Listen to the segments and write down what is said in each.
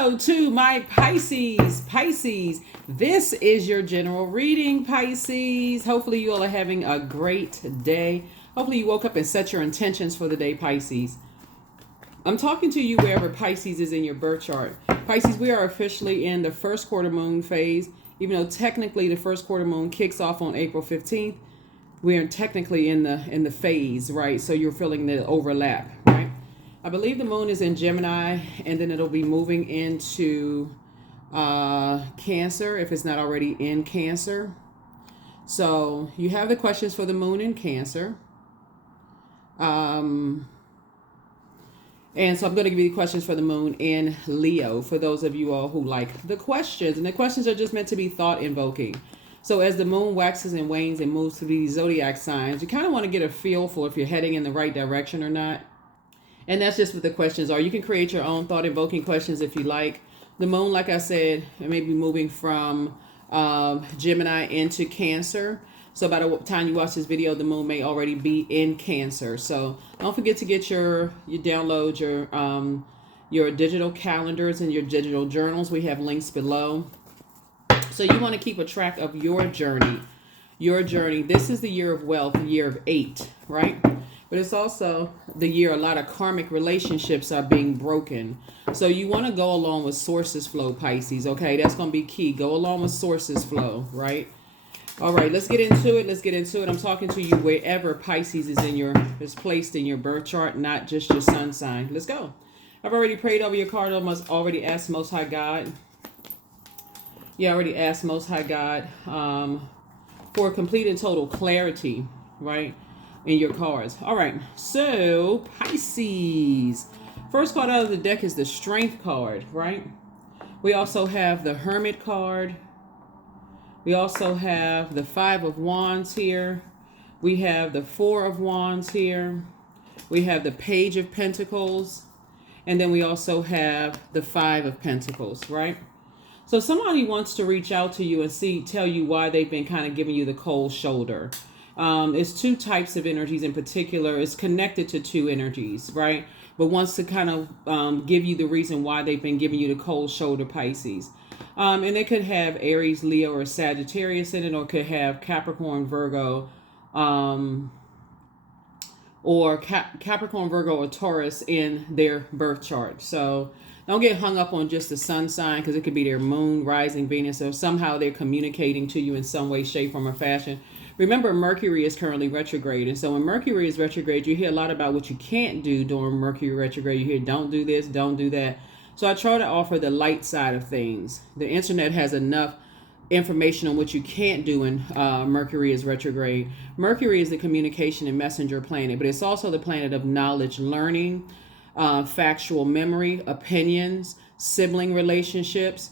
Hello to my Pisces. This is your general reading, Pisces. Hopefully you all are having a great day. Hopefully you woke up and set your intentions for the day, Pisces. I'm talking to you wherever Pisces is in your birth chart. Pisces, we are officially in the first quarter moon phase. Even though technically the first quarter moon kicks off on April 15th, we are technically in the phase, right? So you're feeling the overlap, right? I believe the moon is in Gemini, and then it'll be moving into Cancer if it's not already in Cancer. So you have the questions for the moon in Cancer. And so I'm going to give you the questions for the moon in Leo for those of you all who like the questions. And the questions are just meant to be thought invoking. So as the moon waxes and wanes and moves through these zodiac signs, you kind of want to get a feel for if you're heading in the right direction or not. And that's just what the questions are. You can create your own thought invoking questions if you like. The moon, like I said, it may be moving from Gemini into Cancer. So by the time you watch this video, the moon may already be in Cancer. So don't forget to get your download your digital calendars and your digital journals. We have links below. So you want to keep a track of your journey. Your journey. This is the year of wealth, the year of 8, right? But it's also the year a lot of karmic relationships are being broken. So you want to go along with sources flow, Pisces, okay? That's going to be key. Go along with sources flow, right? All right, let's get into it. I'm talking to you wherever Pisces is placed in your birth chart, not just your sun sign. Let's go. I've already prayed over your card. I must already ask Most High God. Yeah, I already asked Most High God for complete and total clarity, right? In your cards. All right, so Pisces. First card out of the deck is the Strength card, right? We also have the Hermit card. We also have the 5 of Wands here. We have the 4 of Wands here. We have the Page of Pentacles. And then we also have the 5 of Pentacles, right? So somebody wants to reach out to you and tell you why they've been kind of giving you the cold shoulder. It's 2 types of energies in particular. It's connected to 2 energies, right? But wants to kind of give you the reason why they've been giving you the cold shoulder, Pisces. And it could have Aries, Leo, or Sagittarius in it, or it could have Capricorn, Virgo, Capricorn, Virgo, or Taurus in their birth chart. So don't get hung up on just the sun sign, because it could be their moon, rising, Venus, or somehow they're communicating to you in some way, shape, form, or fashion. Remember, Mercury is currently retrograde. And so when Mercury is retrograde, you hear a lot about what you can't do during Mercury retrograde. You hear, don't do this, don't do that. So I try to offer the light side of things. The internet has enough information on what you can't do when Mercury is retrograde. Mercury is the communication and messenger planet, but it's also the planet of knowledge, learning, factual memory, opinions, sibling relationships,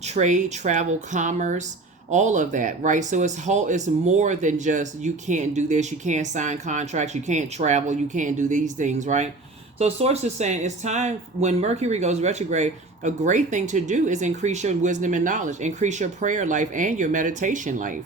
trade, travel, commerce, all of that, right? So it's more than just you can't do this, you can't sign contracts, you can't travel, you can't do these things, right? So source is saying it's time when Mercury goes retrograde, a great thing to do is increase your wisdom and knowledge, increase your prayer life and your meditation life,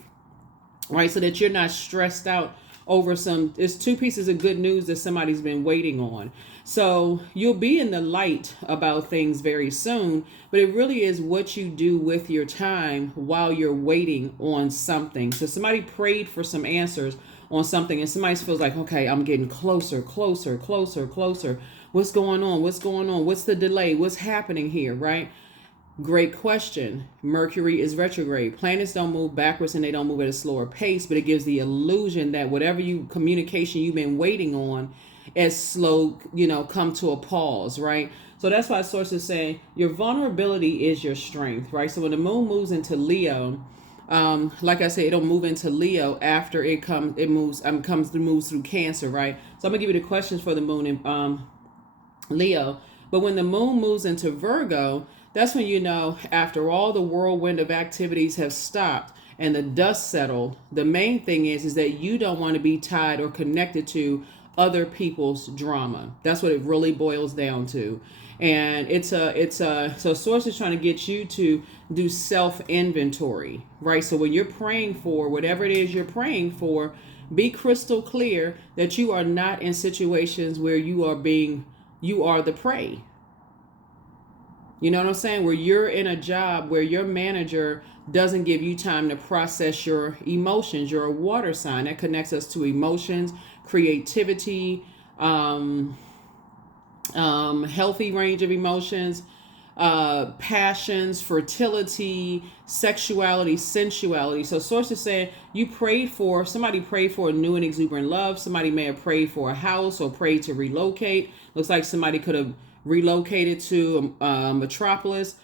right? So that you're not stressed out over it's 2 pieces of good news that somebody's been waiting on. So you'll be in the light about things very soon, but it really is what you do with your time while you're waiting on something. So somebody prayed for some answers on something and somebody feels like, okay, I'm getting closer. What's going on? What's the delay? What's happening here, right? Great question. Mercury is retrograde. Planets don't move backwards and they don't move at a slower pace, but it gives the illusion that whatever communication you've been waiting on is slow, come to a pause, right? So that's why source is saying your vulnerability is your strength, right? So when the moon moves into Leo, like I said, it'll move into Leo after it moves through Cancer, right? So I'm gonna give you the questions for the moon in Leo. But when the moon moves into Virgo, that's when after all the whirlwind of activities have stopped and the dust settled, the main thing is that you don't want to be tied or connected to other people's drama. That's what it really boils down to. And so source is trying to get you to do self-inventory, right? So when you're praying for whatever it is you're praying for, be crystal clear that you are not in situations where you are the prey. You know what I'm saying? Where you're in a job where your manager doesn't give you time to process your emotions. You're a water sign. That connects us to emotions, creativity, um, healthy range of emotions, passions, fertility, sexuality, sensuality. So sources saying somebody prayed for a new and exuberant love. Somebody may have prayed for a house or prayed to relocate. Looks like somebody could have relocated to a metropolis,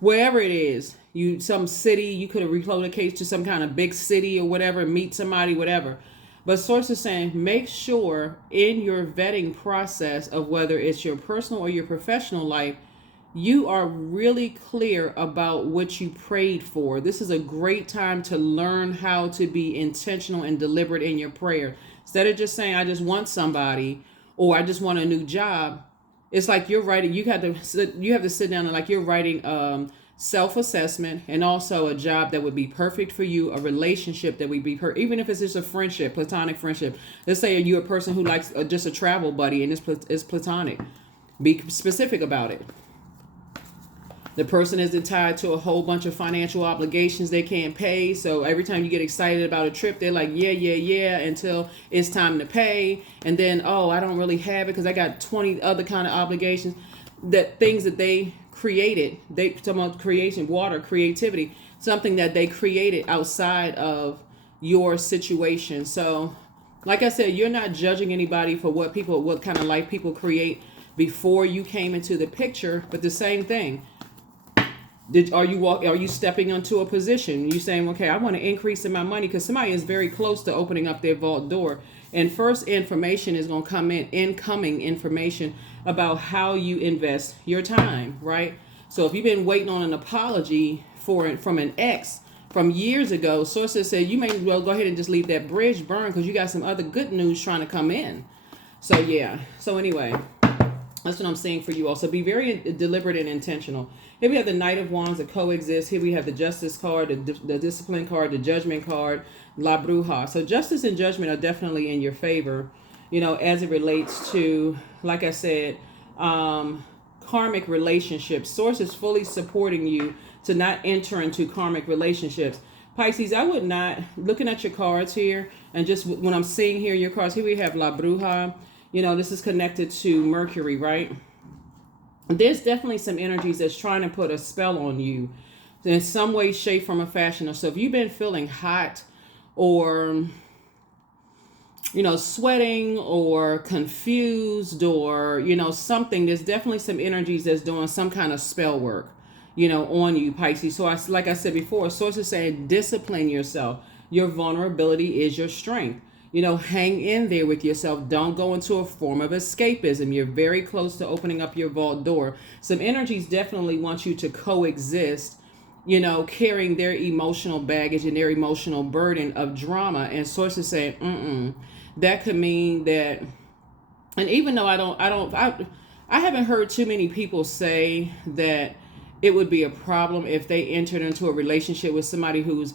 wherever it is. Some city, you could have relocated to some kind of big city or whatever, meet somebody, whatever. But sources saying make sure in your vetting process of whether it's your personal or your professional life, you are really clear about what you prayed for. This is a great time to learn how to be intentional and deliberate in your prayer. Instead of just saying, I just want somebody or I just want a new job, it's like you're writing, you have to sit down and like you're writing self-assessment and also a job that would be perfect for you, a relationship that would be even if it's just a friendship, platonic friendship. Let's say you're a person who likes just a travel buddy and it's platonic. Be specific about it. The person isn't tied to a whole bunch of financial obligations they can't pay. So every time you get excited about a trip, they're like, yeah, until it's time to pay. And then, oh, I don't really have it because I got 20 other kind of obligations. That things that they created, they talk about creation, water, creativity, something that they created outside of your situation. So like I said, you're not judging anybody for what kind of life people create before you came into the picture, but the same thing. Are you stepping onto a position? You saying, okay, I want to increase in my money because somebody is very close to opening up their vault door. And first information is going to come incoming information about how you invest your time, right? So if you've been waiting on an apology from an ex from years ago, sources say you may well go ahead and just leave that bridge burn because you got some other good news trying to come in. So yeah. So anyway, that's what I'm saying for you all. So be very deliberate and intentional. Here we have the Knight of Wands that coexist. Here we have the Justice card, the Discipline card, the Judgment card, La Bruja. So justice and judgment are definitely in your favor, as it relates to, like I said, karmic relationships. Source is fully supporting you to not enter into karmic relationships. Pisces, I would not, looking at your cards here, and just when I'm seeing here your cards, here we have La Bruja. This is connected to Mercury, right? There's definitely some energies that's trying to put a spell on you in some way, shape, form, or fashion. So if you've been feeling hot or, sweating or confused or, something, there's definitely some energies that's doing some kind of spell work, on you, Pisces. So like I said before, sources saying discipline yourself. Your vulnerability is your strength. Hang in there with yourself. Don't go into a form of escapism. You're very close to opening up your vault door. Some energies definitely want you to coexist, carrying their emotional baggage and their emotional burden of drama. And sources say, that could mean that, and even though I haven't heard too many people say that it would be a problem if they entered into a relationship with somebody who's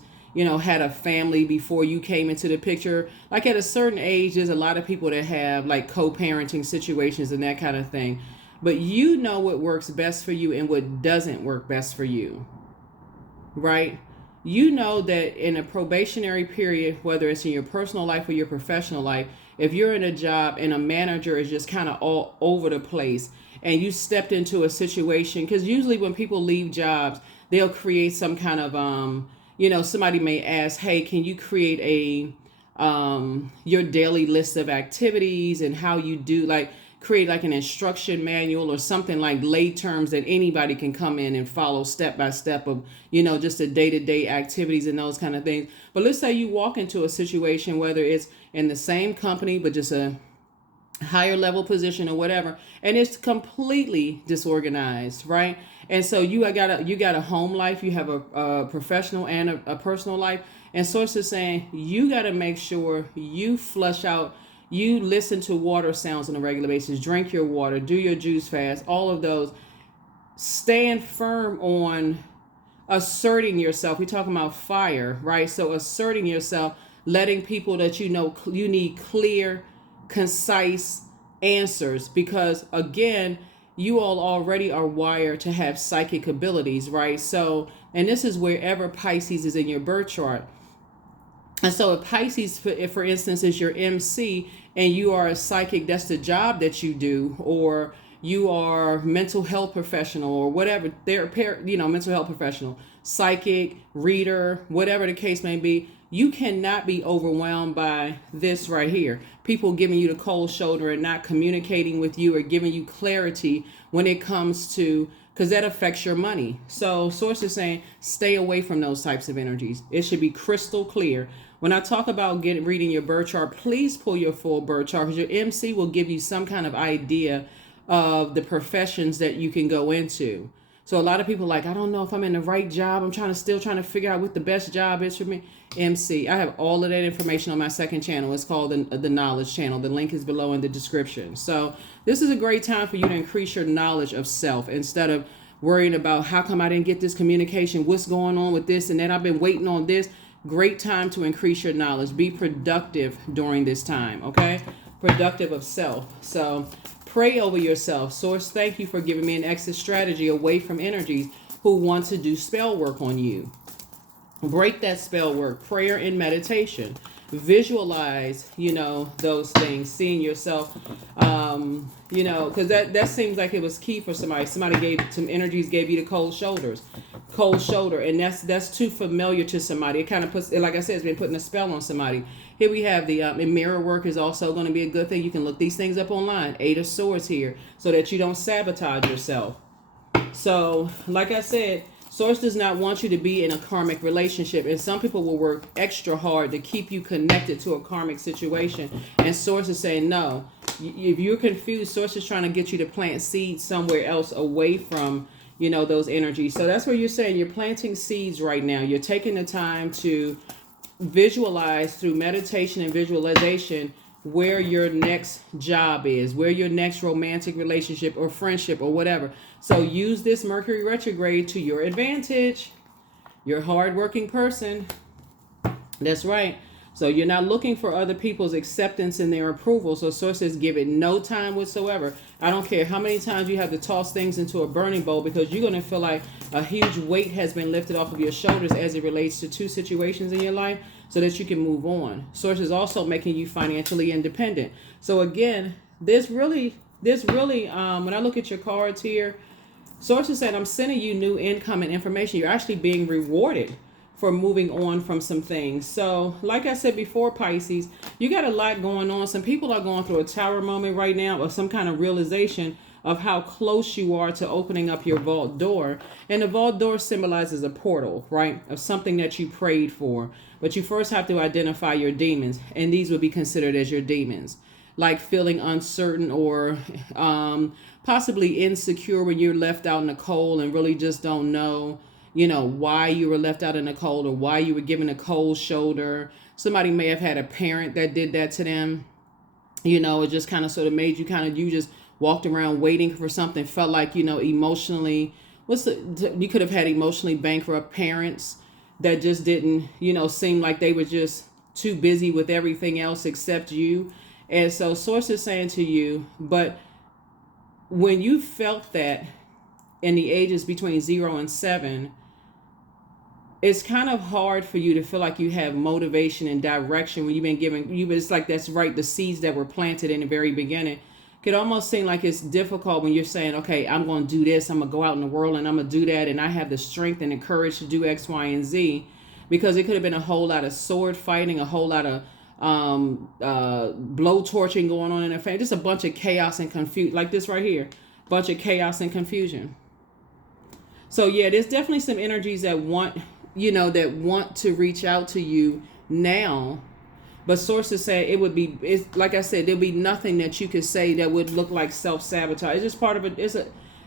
had a family before you came into the picture. Like at a certain age, there's a lot of people that have like co-parenting situations and that kind of thing. But what works best for you and what doesn't work best for you, right? That in a probationary period, whether it's in your personal life or your professional life, if you're in a job and a manager is just kind of all over the place and you stepped into a situation, because usually when people leave jobs, they'll create some kind of somebody may ask, hey, can you create your daily list of activities and how you do, like create like an instruction manual or something, like lay terms that anybody can come in and follow step by step of, just the day-to-day activities and those kind of things. But let's say you walk into a situation, whether it's in the same company, but just a higher level position or whatever, and it's completely disorganized, right? And so you got a home life, you have a professional and a personal life, and sources saying you got to make sure you flush out, you listen to water sounds on a regular basis, drink your water, do your juice fast, all of those. Stand firm on asserting yourself. We're talking about fire, right? So asserting yourself, letting people that you need clear, concise answers, because again, you all already are wired to have psychic abilities, right? So, and this is wherever Pisces is in your birth chart. And so if Pisces, if for instance, is your MC and you are a psychic, that's the job that you do, or you are mental health professional or whatever, mental health professional, psychic, reader, whatever the case may be, you cannot be overwhelmed by this right here. People giving you the cold shoulder and not communicating with you or giving you clarity when it comes to, because that affects your money. So source is saying stay away from those types of energies. It should be crystal clear. When I talk about reading your birth chart, please pull your full birth chart, because your MC will give you some kind of idea of the professions that you can go into. So a lot of people are like, I don't know if I'm in the right job. I'm still trying to figure out what the best job is for me. MC. I have all of that information on my second channel. It's called the Knowledge Channel. The link is below in the description. So this is a great time for you to increase your knowledge of self instead of worrying about how come I didn't get this communication, what's going on with this and that, I've been waiting on this. Great time to increase your knowledge. Be productive during this time, okay? Productive of self. So pray over yourself. Source, thank you for giving me an exit strategy away from energies who want to do spell work on you. Break that spell work, prayer and meditation. Visualize, those things, seeing yourself, because that seems like it was key for somebody. Somebody gave some energies, gave you the cold shoulder, and that's too familiar to somebody. It kind of puts, like I said, it's been putting a spell on somebody. Here we have the mirror work is also going to be a good thing. You can look these things up online. 8 of Swords here, so that you don't sabotage yourself. So, like I said, Source does not want you to be in a karmic relationship, and some people will work extra hard to keep you connected to a karmic situation, and Source is saying no. If you're confused, Source is trying to get you to plant seeds somewhere else away from, those energies. So that's where you're saying you're planting seeds right now. You're taking the time to visualize through meditation and visualization where your next job is, where your next romantic relationship or friendship or whatever. So use this Mercury retrograde to your advantage. You're a hardworking person. That's right. So you're not looking for other people's acceptance and their approval. So Source says give it no time whatsoever. I don't care how many times you have to toss things into a burning bowl, because you're going to feel like a huge weight has been lifted off of your shoulders as it relates to 2 situations in your life, so that you can move on. Source is also making you financially independent. So again, this really, when I look at your cards here, Source is saying I'm sending you new income and information. You're actually being rewarded for moving on from some things. So like I said before, Pisces, you got a lot going on. Some people are going through a tower moment right now, or some kind of realization of how close you are to opening up your vault door. And the vault door symbolizes a portal, right? Of something that you prayed for. But you first have to identify your demons, and these would be considered as your demons. Like feeling uncertain or possibly insecure when you're left out in the cold and really just don't know, why you were left out in the cold, or why you were given a cold shoulder. Somebody may have had a parent that did that to them. It just kind of sort of made you just walked around waiting for something, felt like, emotionally, you could have had emotionally bankrupt parents that just didn't, seem like they were just too busy with everything else except you. And so Source is saying to you, but when you felt that in the ages between 0 and 7, it's kind of hard for you to feel like you have motivation and direction when you've been given, it's like, that's right, the seeds that were planted in the very beginning. Could almost seem like it's difficult when you're saying, okay, I'm going to do this, I'm going to go out in the world and I'm going to do that, and I have the strength and the courage to do X, Y, and Z, because it could have been a whole lot of sword fighting, a whole lot of blow torching going on in the family, just a bunch of chaos and confusion, like this right here, bunch of chaos and confusion. So yeah, there's definitely some energies that want to reach out to you now. But sources say it's like I said, there'll be nothing that you could say that would look like self-sabotage. It's just part of it.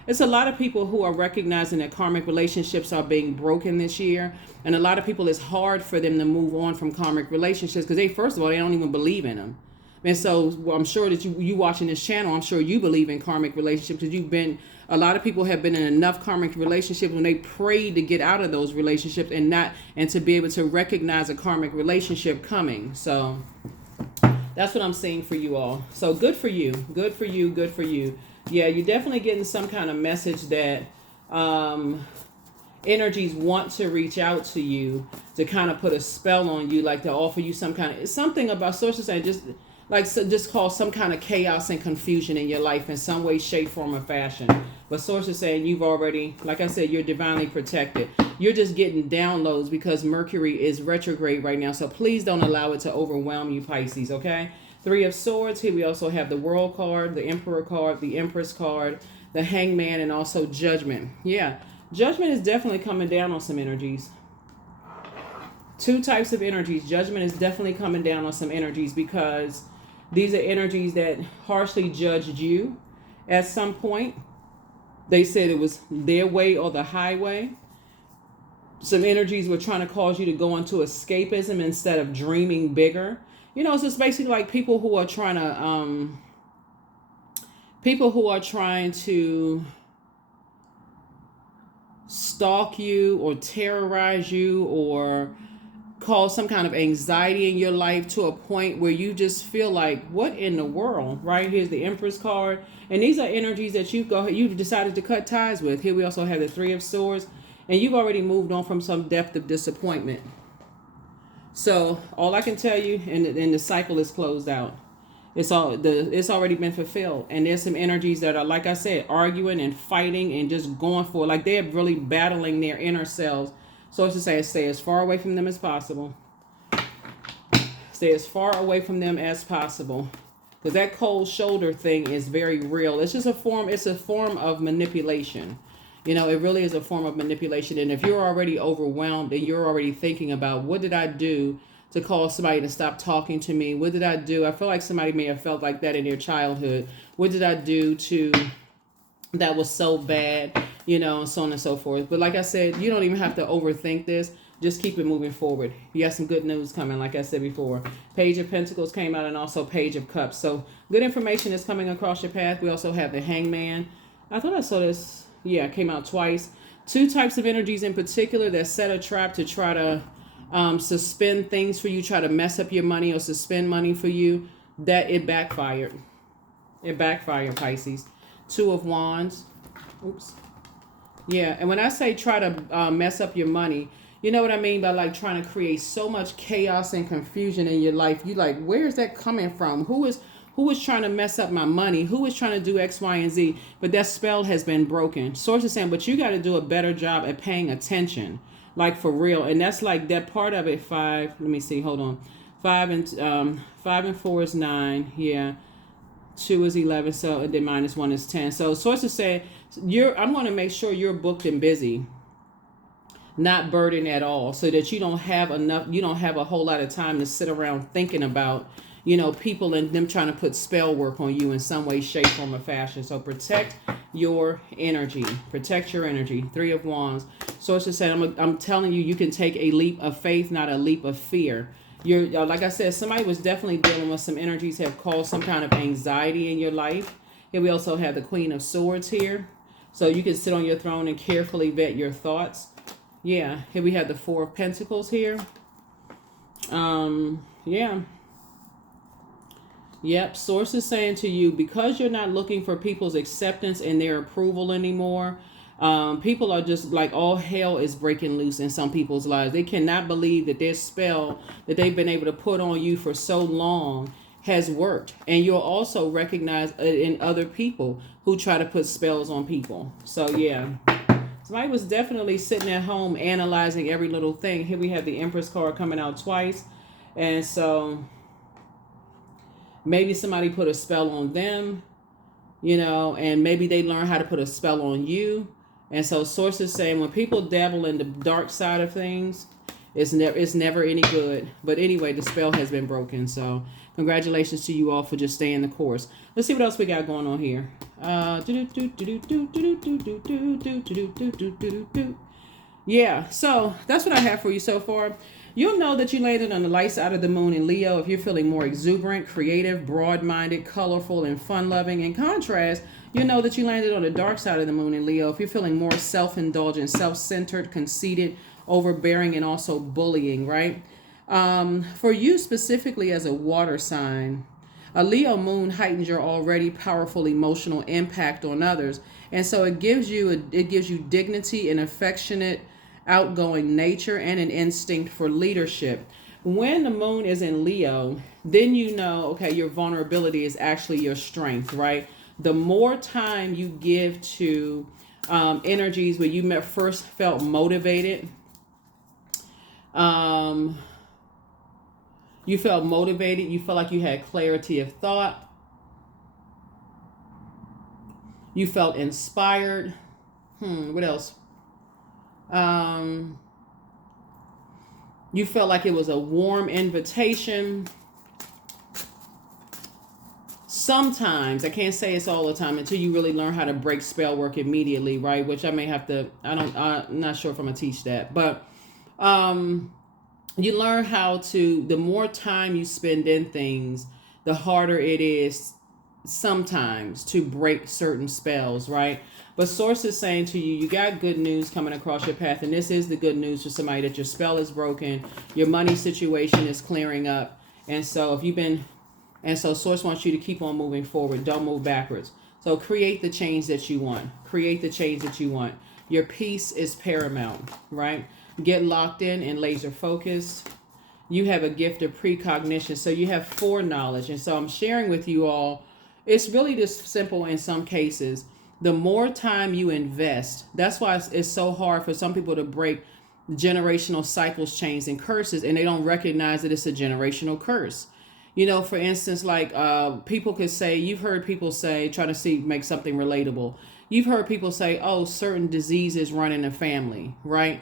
It's a lot of people who are recognizing that karmic relationships are being broken this year. And a lot of people, it's hard for them to move on from karmic relationships because first of all, they don't even believe in them. And so I'm sure that you watching this channel, I'm sure you believe in karmic relationships because a lot of people have been in enough karmic relationships when they prayed to get out of those relationships and to be able to recognize a karmic relationship coming. So that's what I'm seeing for you all. So good for you. Good for you. Good for you. Yeah, you're definitely getting some kind of message that energies want to reach out to you to kind of put a spell on you, like to offer you some kind of something about sources saying just like so just cause some kind of chaos and confusion in your life in some way, shape, form, or fashion. But sources saying you've already, like I said, you're divinely protected. You're just getting downloads because Mercury is retrograde right now. So please don't allow it to overwhelm you, Pisces, okay? Three of Swords. Here we also have the World card, the Emperor card, the Empress card, the Hangman, and also Judgment. Yeah. Judgment is definitely coming down on some energies. Two types of energies. Judgment is definitely coming down on some energies because these are energies that harshly judged you at some point. They said it was their way or the highway. Some energies were trying to cause you to go into escapism instead of dreaming bigger. You know, it's just basically like people who are trying to stalk you or terrorize you or cause some kind of anxiety in your life to a point where you just feel like, what in the world? Right? Here's the Empress card. And these are energies that you've decided to cut ties with. Here we also have the Three of Swords. And you've already moved on from some depth of disappointment. So all I can tell you, and the cycle is closed out. It's already been fulfilled. And there's some energies that are, like I said, arguing and fighting and just going for it. Like they're really battling their inner selves. So it's to say, stay as far away from them as possible. Stay as far away from them as possible. Because that cold shoulder thing is very real. It's a form of manipulation. You know, it really is a form of manipulation. And if you're already overwhelmed and you're already thinking about, what did I do to cause somebody to stop talking to me? What did I do? I feel like somebody may have felt like that in their childhood. What did I do that was so bad? You know, and so on and so forth. But like I said, you don't even have to overthink this. Just keep it moving forward. You got some good news coming, like I said before. Page of Pentacles came out and also Page of Cups. So good information is coming across your path. We also have the Hangman. I thought I saw this. Yeah, it came out twice. Two types of energies in particular that set a trap to try to suspend things for you, try to mess up your money or suspend money for you. That it backfired. It backfired, Pisces. Two of Wands. Oops. Yeah, and when I say try to mess up your money, you know what I mean by like trying to create so much chaos and confusion in your life. You like, where is that coming from? Who is trying to mess up my money? Who is trying to do X, Y, and Z? But that spell has been broken. Source is saying, but you got to do a better job at paying attention, like for real. And that's like that part of it. 5. Let me see. Hold on. 5 and 4 is 9. Yeah. 2 is 11. So and then -1 is 10. So source is saying, I'm going to make sure you're booked and busy, not burdened at all, so that you don't have a whole lot of time to sit around thinking about, you know, people and them trying to put spell work on you in some way, shape, form, or fashion. So protect your energy. Protect your energy. 3 of Wands. Source is saying, I'm telling you, you can take a leap of faith, not a leap of fear. You're like I said, somebody was definitely dealing with some energies have caused some kind of anxiety in your life. Here we also have the Queen of Swords here. So you can sit on your throne and carefully vet your thoughts. Yeah, here we have the 4 of Pentacles here. Yeah. Yep, source is saying to you, because you're not looking for people's acceptance and their approval anymore, people are just like, all hell is breaking loose in some people's lives. They cannot believe that their spell that they've been able to put on you for so long has worked. And you'll also recognize it in other people who try to put spells on people. So yeah, somebody was definitely sitting at home analyzing every little thing. Here we have the Empress card coming out twice. And so maybe somebody put a spell on them, you know, and maybe they learn how to put a spell on you. And so sources saying when people dabble in the dark side of things, it's never any good. But anyway, the spell has been broken. So congratulations to you all for just staying the course. Let's see what else we got going on here. Yeah, so that's what I have for you so far. You'll know that you landed on the light side of the moon in Leo if you're feeling more exuberant, creative, broad-minded, colorful, and fun-loving. In contrast, you'll know that you landed on the dark side of the moon in Leo if you're feeling more self-indulgent, self-centered, conceited, overbearing, and also bullying, right? For you specifically as a water sign, A Leo moon heightens your already powerful emotional impact on others, and so it gives you dignity and affectionate, outgoing nature and an instinct for leadership. When the moon is in Leo, then you know, okay, your vulnerability is actually your strength, right? The more time you give to energies where you first felt motivated, um, you felt motivated, you felt like you had clarity of thought, you felt inspired. What else? You felt like it was a warm invitation. Sometimes, I can't say it's all the time until you really learn how to break spell work immediately, right? Which I may have to, I'm not sure if I'm going to teach that. But you learn how to, the more time you spend in things, the harder it is sometimes to break certain spells, right? But source is saying to you, you got good news coming across your path, and this is the good news for somebody, that your spell is broken, your money situation is clearing up, and so source wants you to keep on moving forward. Don't move backwards. So create the change that you want. Create the change that you want. Your peace is paramount, right? Get locked in and laser focused. You have a gift of precognition, so you have foreknowledge, and so I'm sharing with you all. It's really this simple in some cases. The more time you invest, that's why it's so hard for some people to break generational cycles, chains, and curses, and they don't recognize that it's a generational curse. You know, for instance, like people could say, you've heard people say, try to make something relatable. You've heard people say, oh, certain diseases run in the family, right?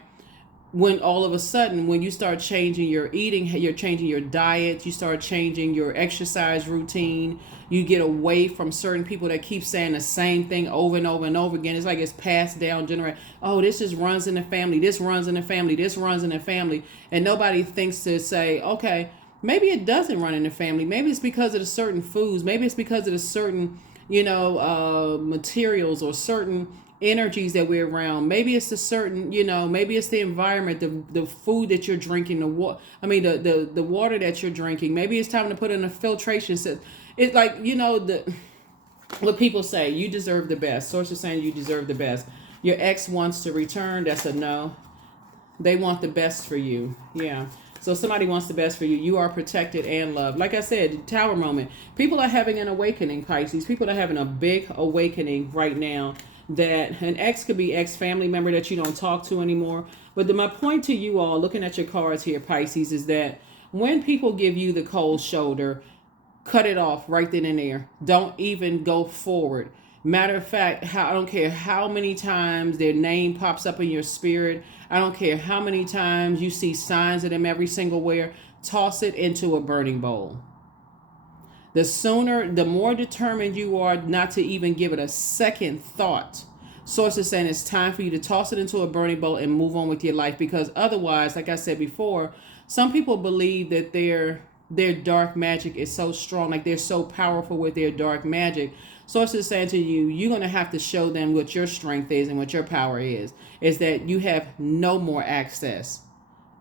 When all of a sudden, when you start changing your eating, you're changing your diet, you start changing your exercise routine, you get away from certain people that keep saying the same thing over and over and over again. It's like it's passed down generation. Oh, this just runs in the family. This runs in the family. This runs in the family. And nobody thinks to say, okay, maybe it doesn't run in the family. Maybe it's because of the certain foods. Maybe it's because of the certain, materials or certain energies that we're around. Maybe it's a certain, maybe it's the environment, the food that you're drinking, the water that you're drinking. Maybe it's time to put in a filtration system. It's like, what people say, you deserve the best. Source is saying you deserve the best. Your ex wants to return. That's a no. They want the best for you. Yeah. So somebody wants the best for you. You are protected and loved. Like I said, tower moment. People are having an awakening, Pisces. People are having a big awakening right now, that an ex could be ex-family member that you don't talk to anymore. But my point to you all, looking at your cards here, Pisces, is that when people give you the cold shoulder, cut it off right then and there. Don't even go forward. Matter of fact, I don't care how many times their name pops up in your spirit. I don't care how many times you see signs of them every single where. Toss it into a burning bowl. The more determined you are not to even give it a second thought. Source is saying it's time for you to toss it into a burning bowl and move on with your life, because otherwise, like I said before, some people believe that their dark magic is so strong, like they're so powerful with their dark magic. Source is saying to you, you're going to have to show them what your strength is and what your power is that you have no more access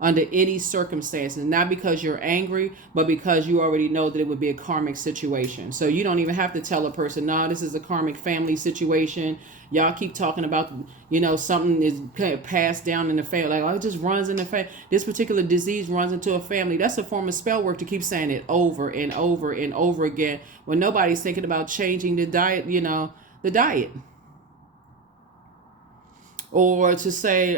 under any circumstances, not because you're angry, but because you already know that it would be a karmic situation. So you don't even have to tell a person, no, this is a karmic family situation. Y'all keep talking about, something is passed down in the family. Like, oh, it just runs in the family. This particular disease runs into a family. That's a form of spell work to keep saying it over and over and over again when nobody's thinking about changing the diet, the diet. Or to say,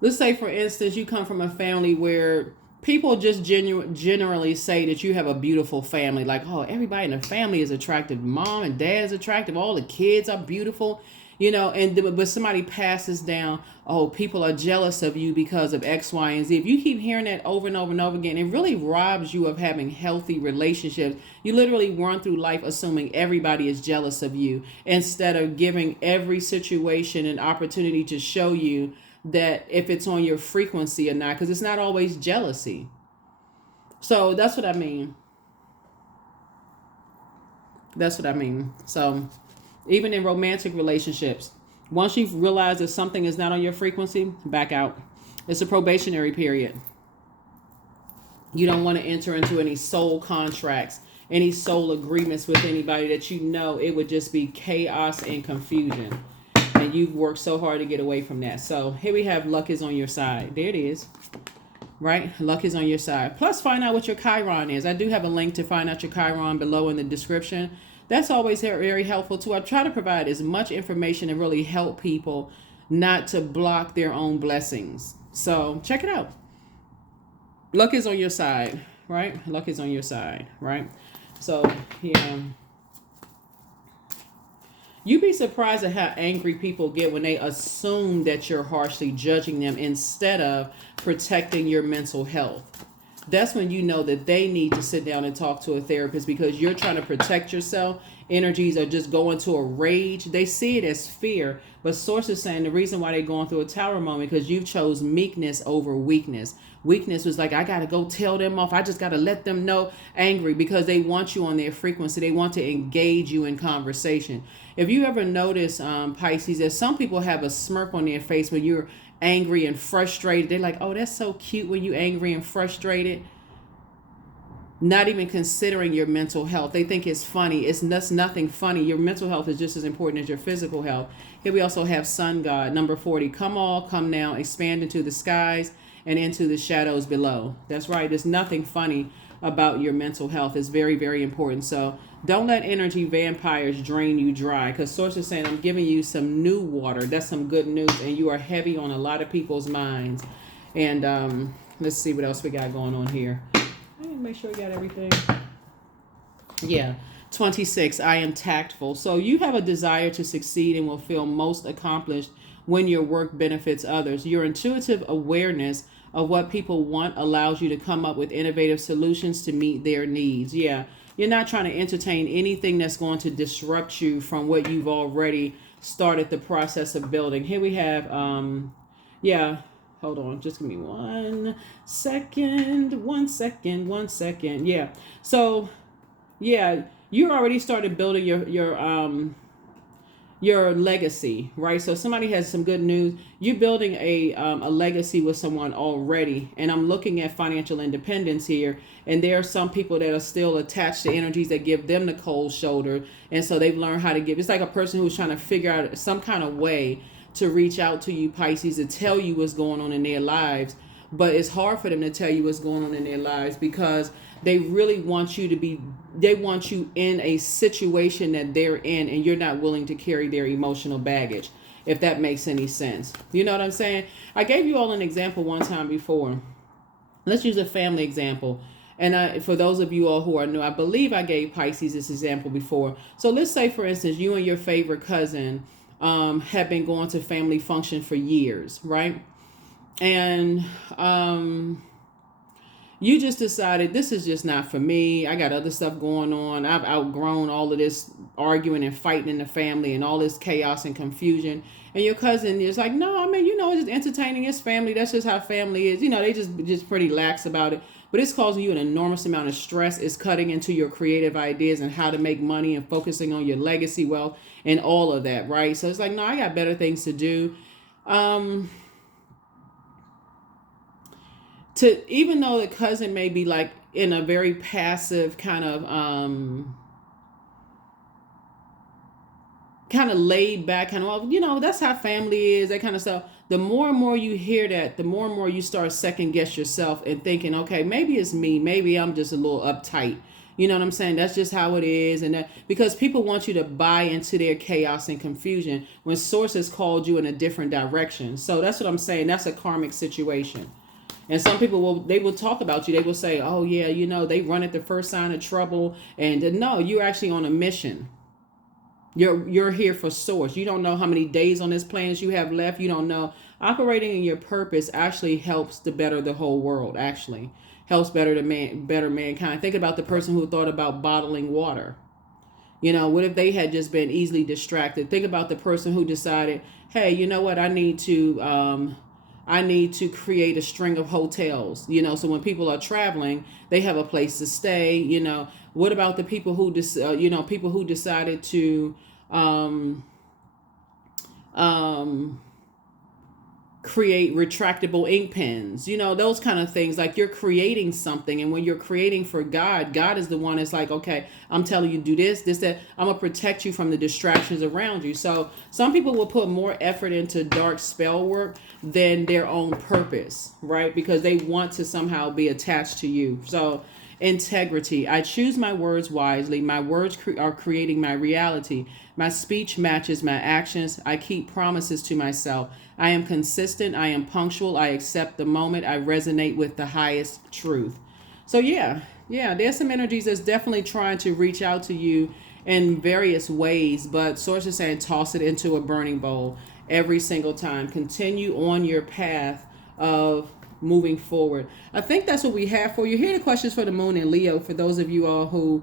let's say, for instance, you come from a family where people just generally say that you have a beautiful family. Like, oh, everybody in the family is attractive. Mom and dad is attractive. All the kids are beautiful. But somebody passes down, oh, people are jealous of you because of X, Y, and Z. If you keep hearing that over and over and over again, it really robs you of having healthy relationships. You literally run through life assuming everybody is jealous of you, instead of giving every situation an opportunity to show you that if it's on your frequency or not, because it's not always jealousy. So that's what I mean. So even in romantic relationships, Once you've realized that something is not on your frequency, back out. It's a probationary period. You don't want to enter into any soul contracts, any soul agreements with anybody that you know it would just be chaos and confusion. And you've worked so hard to get away from that. So here we have luck is on your side. There it is. Right? Luck is on your side. Plus, find out what your Chiron is. I do have a link to find out your Chiron below in the description. That's always very helpful too. I try to provide as much information to really help people not to block their own blessings. So check it out. Luck is on your side, right? Luck is on your side, right? So, yeah. You'd be surprised at how angry people get when they assume that you're harshly judging them instead of protecting your mental health. That's when you know that they need to sit down and talk to a therapist because you're trying to protect yourself. Energies are just going to a rage. They see it as fear, but source is saying the reason why they're going through a tower moment because you chose meekness over weakness. Weakness was like, I got to go tell them off. I just got to let them know. Angry because they want you on their frequency. They want to engage you in conversation. If you ever notice, Pisces, that some people have a smirk on their face when you're angry and frustrated. They're like, oh, that's so cute when you're angry and frustrated. Not even considering your mental health. They think it's funny. It's nothing funny. Your mental health is just as important as your physical health. Here we also have Sun God, number 40. Come all, come now, expand into the skies and into the shadows below. That's right. There's nothing funny about your mental health. It's very, very important. So don't let energy vampires drain you dry because Source is saying I'm giving you some new water. That's some good news. And you are heavy on a lot of people's minds. And let's see what else we got going on here. Make sure you got everything. Yeah. 26. I am tactful. So you have a desire to succeed and will feel most accomplished when your work benefits others. Your intuitive awareness of what people want allows you to come up with innovative solutions to meet their needs. Yeah. You're not trying to entertain anything that's going to disrupt you from what you've already started the process of building. Here we have, yeah. Hold on, just give me 1 second. 1 second. 1 second. Yeah. So, yeah, you already started building your legacy, right? So somebody has some good news. You're building a legacy with someone already, and I'm looking at financial independence here. And there are some people that are still attached to energies that give them the cold shoulder, and so they've learned how to give. It's like a person who's trying to figure out some kind of way to reach out to you, Pisces, to tell you what's going on in their lives. But it's hard for them to tell you what's going on in their lives because they really want you to be, they want you in a situation that they're in and you're not willing to carry their emotional baggage, if that makes any sense. You know what I'm saying? I gave you all an example one time before. Let's use a family example. And for those of you all who are new, I believe I gave Pisces this example before. So let's say, for instance, you and your favorite cousin have been going to family function for years, right? And you just decided this is just not for me. I got other stuff going on. I've outgrown all of this arguing and fighting in the family and all this chaos and confusion. And your cousin is like, no, I mean, it's just entertaining his family. That's just how family is. They just pretty lax about it. But it's causing you an enormous amount of stress. It's cutting into your creative ideas and how to make money and focusing on your legacy wealth and all of that, right? So it's like, no, I got better things to do. Even though the cousin may be like in a very passive kind of laid back kind of, that's how family is, that kind of stuff. The more and more you hear that, the more and more you start second guess yourself and thinking, okay, maybe it's me. Maybe I'm just a little uptight. You know what I'm saying? That's just how it is. And that because people want you to buy into their chaos and confusion when source has called you in a different direction. So that's what I'm saying. That's a karmic situation. And some people will talk about you. They will say, oh yeah, they run at the first sign of trouble. And no, you're actually on a mission. You're here for source. You don't know how many days on this planet you have left. You don't know. Operating in your purpose actually helps to better the whole world. Actually helps better mankind. Think about the person who thought about bottling water. What if they had just been easily distracted? Think about the person who decided, hey, you know what? I need to create a string of hotels. So when people are traveling, they have a place to stay. What about the people who decided to um, create retractable ink pens, those kind of things. Like you're creating something, and when you're creating for God, God is the one that's like, okay, I'm telling you do this, that. I'm gonna protect you from the distractions around you. So some people will put more effort into dark spell work than their own purpose, right? Because they want to somehow be attached to you. So integrity. I choose my words wisely. My words are creating my reality. My speech matches my actions. I keep promises to myself. I am consistent. I am punctual. I accept the moment. I resonate with the highest truth. So yeah, there's some energies that's definitely trying to reach out to you in various ways, but source is saying toss it into a burning bowl every single time. Continue on your path of moving forward. I think that's what we have for you. Here are the questions for the moon and Leo for those of you all who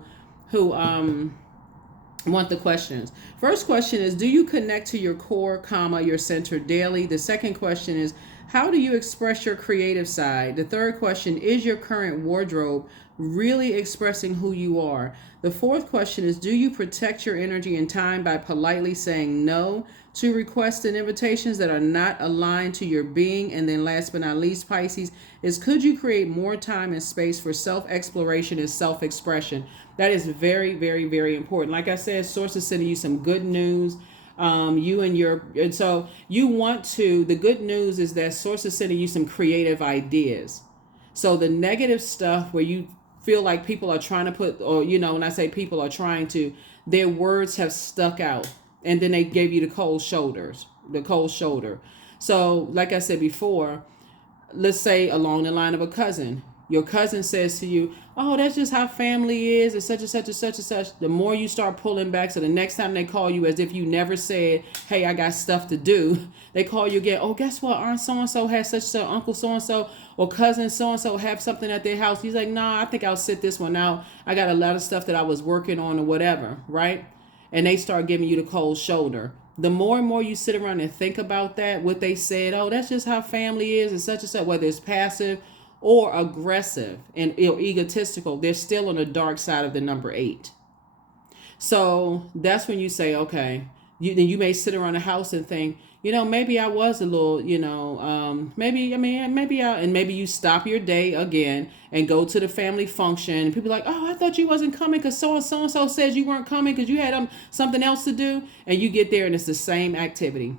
want the questions. First question is, do you connect to your core, your center daily? The second question is, how do you express your creative side? The third question, is your current wardrobe really expressing who you are? The fourth question is, do you protect your energy and time by politely saying no to requests and invitations that are not aligned to your being? And then last but not least, Pisces, is could you create more time and space for self-exploration and self-expression? That is very, very, very important. Like I said, sources sending you some good news. And so you want to, the good news is that sources sending you some creative ideas. So the negative stuff where you feel like people are trying to put, or, when I say people are trying to, their words have stuck out and then they gave you the cold shoulder. So like I said before, let's say along the line of a cousin. Your cousin says to you, oh, that's just how family is, and such and such and such and such. The more you start pulling back, so the next time they call you, as if you never said, hey, I got stuff to do, they call you again. Oh, guess what? Aunt so-and-so has such and so, Uncle so-and-so, or cousin so-and-so have something at their house. He's like, nah, I think I'll sit this one out. I got a lot of stuff that I was working on or whatever, right? And they start giving you the cold shoulder. The more and more you sit around and think about that, what they said, oh, that's just how family is, and such, whether it's passive or aggressive and egotistical, they're still on the dark side of the number 8. So that's when you say, okay, you may sit around the house and think, maybe I was a little, maybe you stop your day again and go to the family function. And people are like, oh, I thought you wasn't coming because so-and-so says you weren't coming because you had something else to do. And you get there and it's the same activity.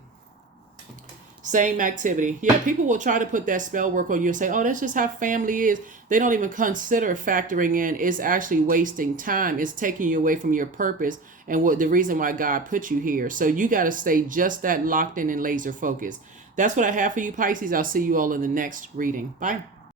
Same activity. Yeah, people will try to put that spell work on you and say, oh, that's just how family is. They don't even consider factoring in it's actually wasting time. It's taking you away from your purpose and what the reason why God put you here. So you got to stay just that locked in and laser focused. That's what I have for you, Pisces. I'll see you all in the next reading. Bye.